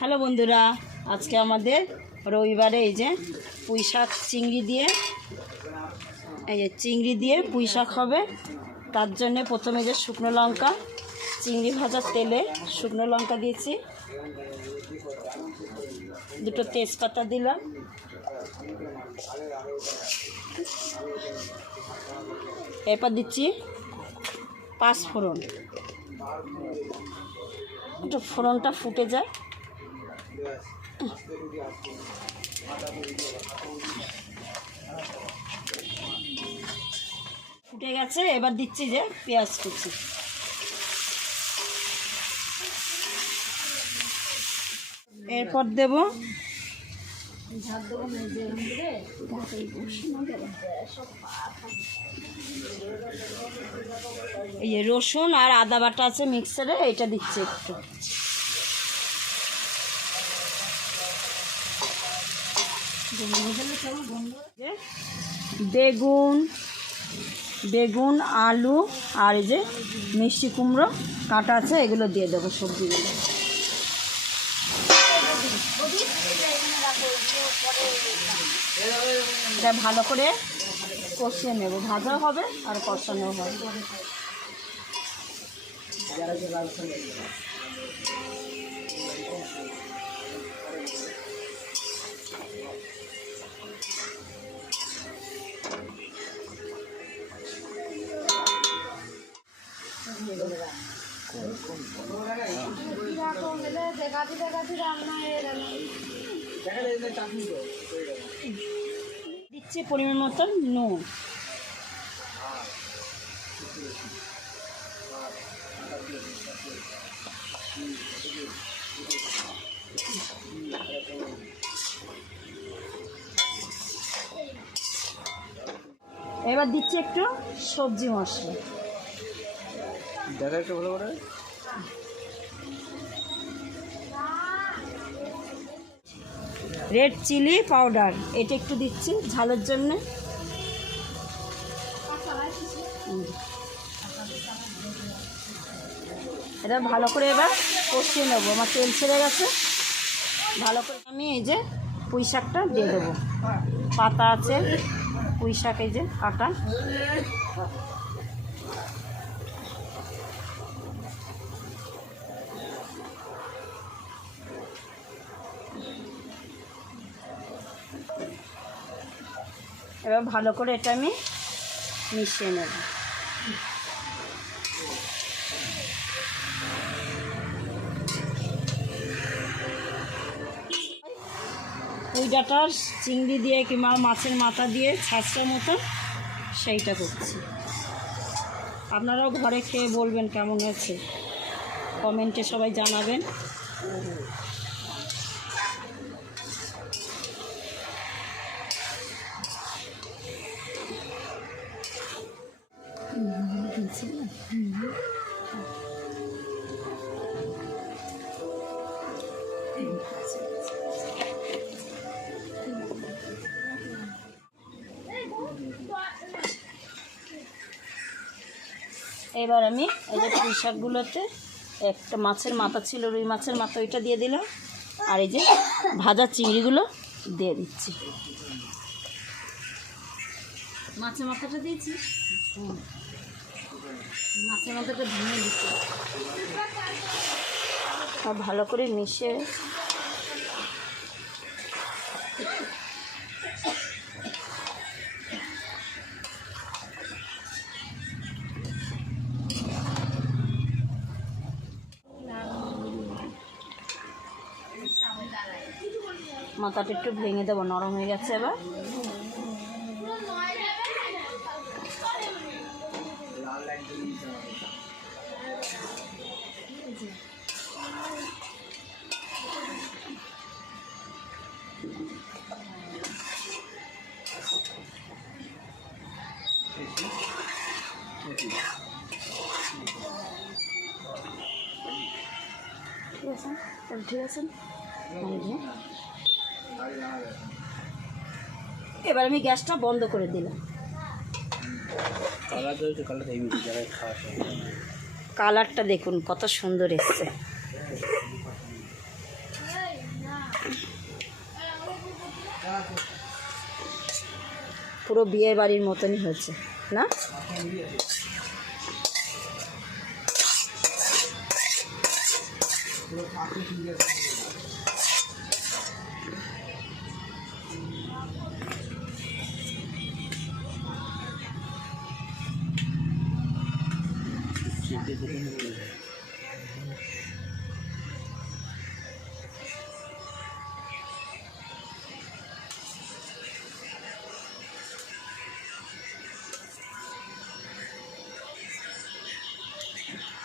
Hello বন্ধুরা, আজকে আমাদের রবিবারে এই যে পুঁই শাক চিংড়ি দিয়ে পুঁই শাক হবে। তার জন্যে প্রথমে যে শুকনো লঙ্কা, চিংড়ি ভাজার তেলে শুকনো লঙ্কা দিয়েছি, দুটো তেজপাতা দিলাম, এরপর দিচ্ছি পাঁচফোড়ন। একটু ফোড়নটা ফুটে যায়, ফুটে গেছে। এবার দিচ্ছি যে পেঁয়াজ কুচি, এরপর দেব এই যে রসুন আর আদা বাটা আছে মিক্সারে, এটা দিচ্ছি একটু। বেগুন, আলু আর এই যে মিষ্টি কুমড়ো কাটা আছে, এগুলো দিয়ে দেবো সবজিগুলো। এটা ভালো করে কষিয়ে নেব, ভাজাও হবে আর কষানোও হবে। দিচ্ছি পরিমাণ মতন নুন, এবার দিচ্ছি একটু সবজি মশলা, দেখা একটু ভালো করে, রেড চিলি পাউডার, এটা একটু দিচ্ছি ঝালের জন্য। এটা ভালো করে এবার কষিয়ে নেবো। আমার তেল ছেড়ে গেছে, ভালো করে আমি এই যে পুঁই শাকটা দিয়ে দেবো। পাতা আছে পুঁই শাক, এই যে কাটা। এবার ভালো করে এটা আমি মিশিয়ে নেব। পুঁই ডাঁটার চিংড়ি দিয়ে কিংবা মাছের মাথা দিয়ে ছাঁচড়া মতো সেইটা করছি। আপনারাও ঘরে খেয়ে বলবেন কেমন হয়েছে, কমেন্টে সবাই জানাবেন। এবার আমি এই যে পুঁই শাকগুলোতে একটা মাছের মাথা ছিল, রুই মাছের মাথা, ওইটা দিয়ে দিলাম। আর এই যে ভাজা চিংড়িগুলো দিয়ে দিচ্ছি। মাছের মাথাটা দিয়েছি, মাছের মাথাটা ভেঙে দিচ্ছি আর ভালো করে মিশিয়ে মাথাটা একটু ভেঙে দেবো, নরম হয়ে গেছে। এবার ঠিক আছে। এবার আমি গ্যাসটা বন্ধ করে দিলাম। কালারটা দেখুন কত সুন্দর এসছে। পুরো বিয়ে বাড়ির মতনই হয়েছে না?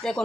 দেখুন